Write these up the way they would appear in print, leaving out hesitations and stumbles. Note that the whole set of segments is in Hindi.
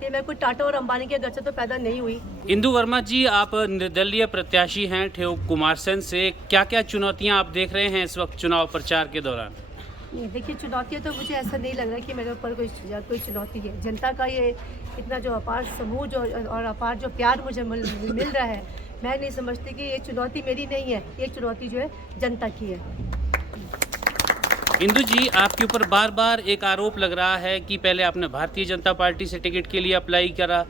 पति है, मैं कोई टाटा और अंबानी के घर से तो पैदा नहीं हुई। इंदु वर्मा जी, आप निर्दलीय प्रत्याशी हैं ठेयोग कुमारसैन से, क्या क्या चुनौतियां आप देख रहे हैं इस वक्त चुनाव प्रचार के दौरान? नहीं देखिए, चुनौतियाँ तो मुझे ऐसा नहीं लग रहा कि मेरे ऊपर कोई चुनौती है। जनता का ये इतना जो अपार समूह जो और अपार जो प्यार मुझे मिल रहा है, मैं नहीं समझती कि ये चुनौती मेरी नहीं है, ये चुनौती जो है जनता की है। इंदु जी, आपके ऊपर बार बार एक आरोप लग रहा है कि पहले आपने भारतीय जनता पार्टी से टिकट के लिए अप्लाई करा,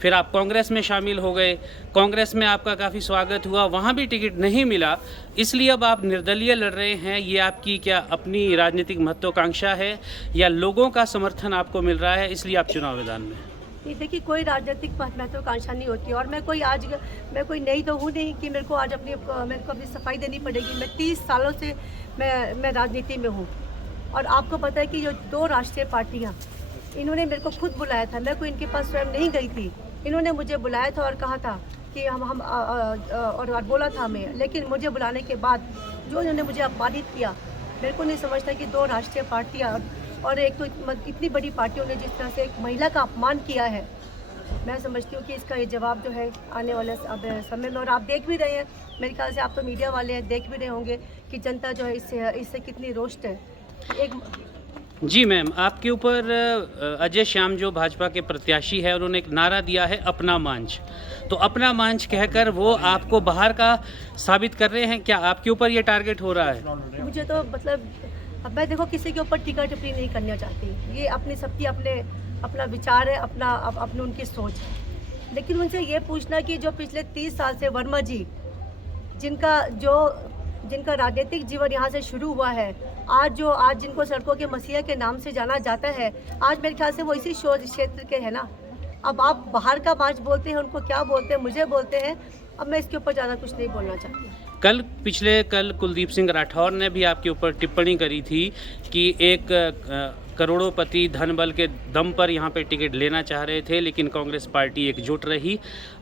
फिर आप कांग्रेस में शामिल हो गए, कांग्रेस में आपका काफ़ी स्वागत हुआ, वहाँ भी टिकट नहीं मिला, इसलिए अब आप निर्दलीय लड़ रहे हैं। ये आपकी क्या अपनी राजनीतिक महत्वाकांक्षा है या लोगों का समर्थन आपको मिल रहा है इसलिए आप चुनाव मैदान में? नहीं देखिए, कोई राजनीतिक महत्वाकांक्षा नहीं होती और मैं कोई नई तो हूँ नहीं कि मेरे को अपनी सफाई देनी पड़ेगी। मैं 30 सालों से मैं राजनीति में हूँ और आपको पता है कि जो 2 राष्ट्रीय पार्टियाँ, इन्होंने मेरे को खुद बुलाया था, मैं कोई इनके पास स्वयं नहीं गई थी। इन्होंने मुझे बुलाया था और कहा था कि और बोला था हमें, लेकिन मुझे बुलाने के बाद जो इन्होंने मुझे अपमानित किया, मेरे को नहीं समझता कि 2 राष्ट्रीय पार्टियाँ और एक तो इतनी बड़ी पार्टियों ने जिस तरह से एक महिला का अपमान किया है, मैं समझती हूँ कि इसका ये जवाब जो है आने वाले समय में, और आप देख भी रहे हैं, मेरे ख्याल से आप तो मीडिया वाले हैं, देख भी रहे होंगे कि जनता जो है इससे कितनी रोष्ट है। जी मैम, आपके ऊपर अजय श्याम जो भाजपा के प्रत्याशी है, उन्होंने एक नारा दिया है अपना मंच, तो अपना मंच कहकर वो आपको बाहर का साबित कर रहे हैं, क्या आपके ऊपर ये टारगेट हो रहा है? मुझे तो मतलब अब मैं देखो किसी के ऊपर टीका टिप्पणी नहीं करना चाहती, ये सबकी अपना विचार है, अपनी उनकी सोच है। लेकिन उनसे ये पूछना कि जो पिछले 30 साल से वर्मा जी जिनका राजनीतिक जीवन यहाँ से शुरू हुआ है, आज जिनको सड़कों के मसीहा के नाम से जाना जाता है, आज मेरे ख्याल से वो इसी क्षेत्र के हैं ना। अब आप बाहर का मार्च बोलते हैं, उनको क्या बोलते हैं, मुझे बोलते हैं, अब मैं इसके ऊपर ज़्यादा कुछ नहीं बोलना चाहती। कल कुलदीप सिंह राठौर ने भी आपके ऊपर टिप्पणी करी थी कि एक करोड़ोंपति धन बल के दम पर यहाँ पे टिकट लेना चाह रहे थे, लेकिन कांग्रेस पार्टी एकजुट रही,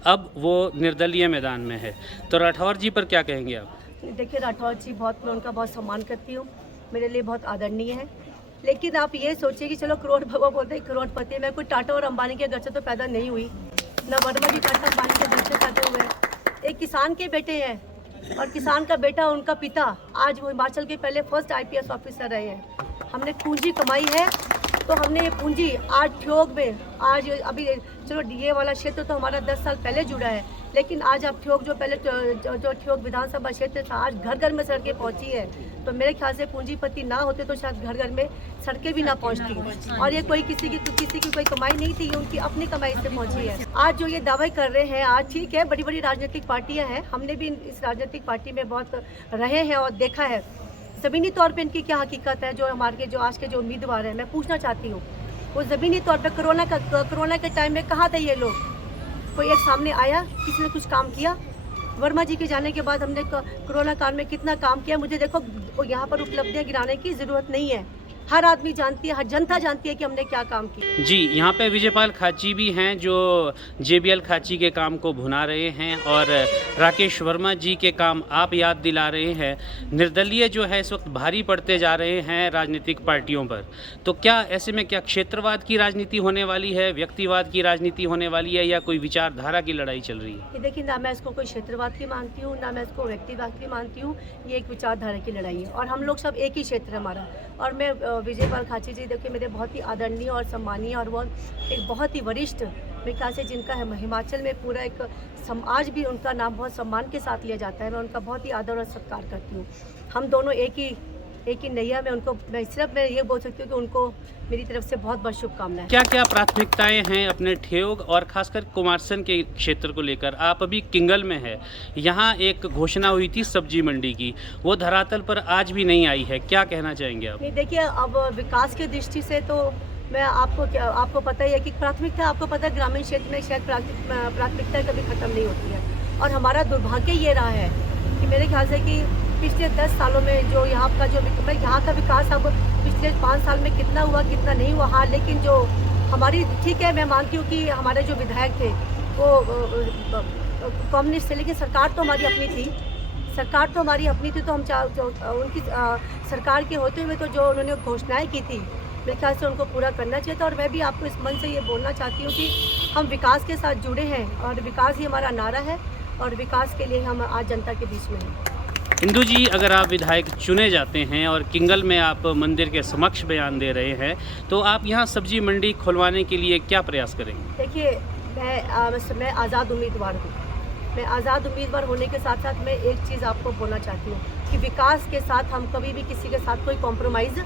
अब वो निर्दलीय मैदान में है, तो राठौर जी पर क्या कहेंगे आप? देखिए, राठौर जी मैं उनका बहुत सम्मान करती हूँ, मेरे लिए बहुत आदरणीय है, लेकिन आप ये सोचिए कि चलो करोड़पति, मैं कोई टाटा और अंबानी के घर से तो पैदा नहीं हुई, ना वर्मा जी टाटा अंबानी के घर से पैदा हुए हैं। एक किसान के बेटे हैं और किसान का बेटा, उनका पिता आज वो हिमाचल के पहले फर्स्ट IPS ऑफिसर रहे हैं। हमने पूंजी कमाई है, तो हमने ये पूंजी आज ठियोग में, आज अभी चलो ये वाला क्षेत्र तो हमारा 10 साल पहले जुड़ा है, लेकिन आज आप ठियोग जो पहले जो ठियोग विधानसभा क्षेत्र था, आज घर घर में सड़कें पहुंची है। तो मेरे ख्याल से पूंजीपति ना होते तो शायद घर घर में सड़कें भी ना पहुंचती, और ये कोई किसी की कोई कमाई नहीं थी, ये उनकी अपनी कमाई से पहुंची है। आज जो ये दावे कर रहे हैं, आज ठीक है, बड़ी बड़ी राजनीतिक पार्टियाँ हैं, हमने भी इस राजनीतिक पार्टी में बहुत रहे हैं और देखा है ज़मीनी तौर पे इनकी क्या हकीकत है। जो हमारे जो आज के जो उम्मीदवार हैं, मैं पूछना चाहती हूँ, वो ज़मीनी तौर पे कोरोना के टाइम में कहाँ थे ये लोग? कोई एक सामने आया, किसी ने कुछ काम किया? वर्मा जी के जाने के बाद हमने कोरोना काल में कितना काम किया, मुझे देखो यहाँ पर उपलब्धियाँ गिनाने की ज़रूरत नहीं है, हर आदमी जानती है, हर जनता जानती है कि हमने क्या काम किया। जी, यहाँ पे विजयपाल खाची भी हैं जो JBL खाची के काम को भुना रहे हैं, और राकेश वर्मा जी के काम आप याद दिला रहे हैं। निर्दलीय जो है इस वक्त भारी पड़ते जा रहे हैं राजनीतिक पार्टियों पर, तो क्या ऐसे में क्या क्षेत्रवाद की राजनीति होने वाली है, व्यक्तिवाद की राजनीति होने वाली है, या कोई विचारधारा की लड़ाई चल रही है? देखिए, ना मैं इसको कोई क्षेत्रवाद की मानती हूँ, ना मैं इसको व्यक्तिवाद की मानती हूँ, ये एक विचारधारा की लड़ाई है और हम लोग सब एक ही क्षेत्र है हमारा। और मैं विजयपाल खाची जी देखिए मेरे बहुत ही आदरणीय और सम्मानीय और वो एक बहुत ही वरिष्ठ, मेरे ख्याल से जिनका हिमाचल में पूरा एक आज भी उनका नाम बहुत सम्मान के साथ लिया जाता है, मैं उनका बहुत ही आदर और सत्कार करती हूँ। हम दोनों एक ही नैया में, उनको मैं ये बोल सकती हूँ कि उनको मेरी तरफ से बहुत बहुत शुभकामनाएं। क्या क्या प्राथमिकताएं हैं अपने ठियोग और खासकर कुमारसैन के क्षेत्र को लेकर? आप अभी किंगल में है, यहाँ एक घोषणा हुई थी सब्जी मंडी की, वो धरातल पर आज भी नहीं आई है, क्या कहना चाहेंगे आप? नहीं देखिए, अब विकास की दृष्टि से तो मैं आपको पता ही है कि प्राथमिकता, आपको पता है ग्रामीण क्षेत्र में शायद प्राथमिकता कभी ख़त्म नहीं होती है, और हमारा दुर्भाग्य ये रहा है कि मेरे ख्याल से कि पिछले 10 सालों में जो यहाँ का यहाँ का विकास अब पिछले 5 साल में कितना हुआ कितना नहीं हुआ, हाँ, लेकिन जो हमारी, ठीक है, मैं मानती हूँ कि हमारे जो विधायक थे वो कम्युनिस्ट थे, लेकिन सरकार तो हमारी अपनी थी, तो हम उनकी सरकार के होते हुए तो जो उन्होंने घोषणाएं की थी, मेरे ख्याल से उनको पूरा करना चाहिए था। और मैं भी आपको इस मन से ये बोलना चाहती हूँ कि हम विकास के साथ जुड़े हैं और विकास ही हमारा नारा है और विकास के लिए हम आज जनता के बीच में हैं। इंदु जी, अगर आप विधायक चुने जाते हैं और किंगल में आप मंदिर के समक्ष बयान दे रहे हैं, तो आप यहाँ सब्जी मंडी खुलवाने के लिए क्या प्रयास करेंगे? देखिए, मैं आज़ाद उम्मीदवार हूँ। मैं आज़ाद उम्मीदवार होने के साथ साथ मैं एक चीज़ आपको बोलना चाहती हूँ कि विकास के साथ हम कभी भी किसी के साथ कोई कॉम्प्रोमाइज़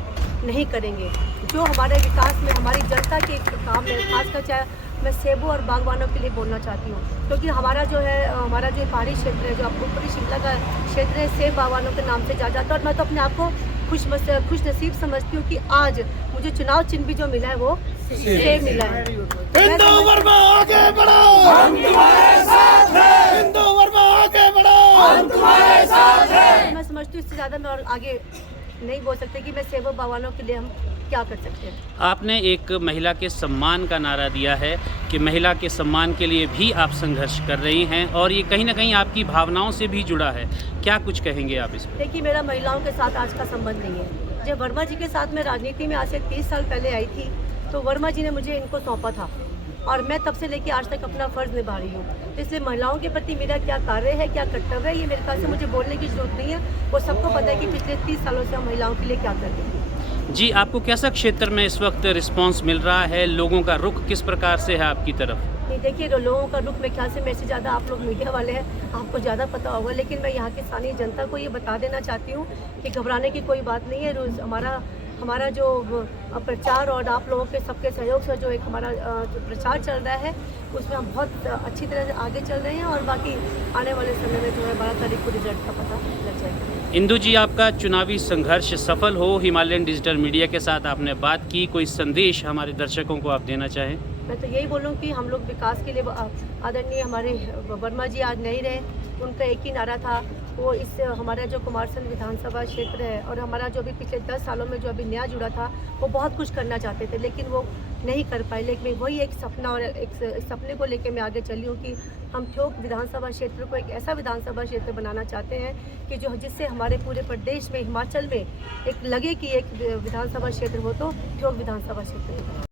नहीं करेंगे। जो हमारे विकास में हमारी जनता के काम है, खासकर चाहे मैं सेबों और बागवानों के लिए बोलना चाहती हूँ, क्योंकि हमारा जो पहाड़ी क्षेत्र है, जो ऊपरी शिमला का क्षेत्र है, सेब बागवानों के नाम से जा जाता है। और मैं तो अपने आप को खुश नसीब समझती हूँ कि आज मुझे चुनाव चिन्ह भी जो मिला है वो सेब मिला है। हिंदू वर्मा आगे बढ़ो, हम तुम्हारे साथ हैं। हिंदू वर्मा आगे बढ़ो, हम तुम्हारे साथ हैं। मैं समझती हूँ इससे ज़्यादा मैं और आगे नहीं बोल सकते कि मैं सेब बागवानों के लिए हम क्या कर सकते हैं। आपने एक महिला के सम्मान का नारा दिया है कि महिला के सम्मान के लिए भी आप संघर्ष कर रही हैं और ये कहीं ना कहीं आपकी भावनाओं से भी जुड़ा है। क्या कुछ कहेंगे आप इस पर? देखिए, मेरा महिलाओं के साथ आज का संबंध नहीं है। जब वर्मा जी के साथ मैं राजनीति में आज से 30 साल पहले आई थी तो वर्मा जी ने मुझे इनको सौंपा था और मैं तब से लेके आज तक अपना फ़र्ज़ निभा रही हूँ। तो इसलिए महिलाओं के प्रति मेरा क्या कार्य है, क्या कर्तव्य है, ये मेरे ख्याल से मुझे बोलने की ज़रूरत नहीं है। वो सबको पता है कि पिछले 30 सालों से हम महिलाओं के लिए क्या कर रहे हैं। जी, आपको कैसा क्षेत्र में इस वक्त रिस्पांस मिल रहा है? लोगों का रुख किस प्रकार से है आपकी तरफ? नहीं, देखिए, लोगों का रुख मेरे ख्याल से मेरे से ज़्यादा आप लोग मीडिया वाले हैं, आपको ज़्यादा पता होगा। लेकिन मैं यहाँ की स्थानीय जनता को ये बता देना चाहती हूँ कि घबराने की कोई बात नहीं है। रोज़ हमारा जो प्रचार और आप लोगों के सबके सहयोग से जो एक हमारा जो प्रचार चल रहा है उसमें हम बहुत अच्छी तरह से आगे चल रहे हैं और बाकी आने वाले समय में जो है 12 तारीख को रिजल्ट का पता लग जाएगा। इंदु जी, आपका चुनावी संघर्ष सफल हो। हिमालयन डिजिटल मीडिया के साथ आपने बात की, कोई संदेश हमारे दर्शकों को आप देना चाहें? मैं तो यही बोलूँ कि हम लोग विकास के लिए आदरणीय हमारे वर्मा जी आज नहीं रहे, उनका एक ही नारा था। वो इस हमारा जो कुमारसंद विधानसभा क्षेत्र है और हमारा जो भी पिछले 10 सालों में जो अभी नया जुड़ा था, वो बहुत कुछ करना चाहते थे लेकिन वो नहीं कर पाए। लेकिन वही एक सपना और एक सपने को लेकर मैं आगे चली हूँ कि हम ठियोग विधानसभा क्षेत्र को एक ऐसा विधानसभा क्षेत्र बनाना चाहते हैं कि जो जिससे हमारे पूरे प्रदेश में, हिमाचल में एक लगे कि एक विधानसभा क्षेत्र हो तो ठियोग विधानसभा क्षेत्र है।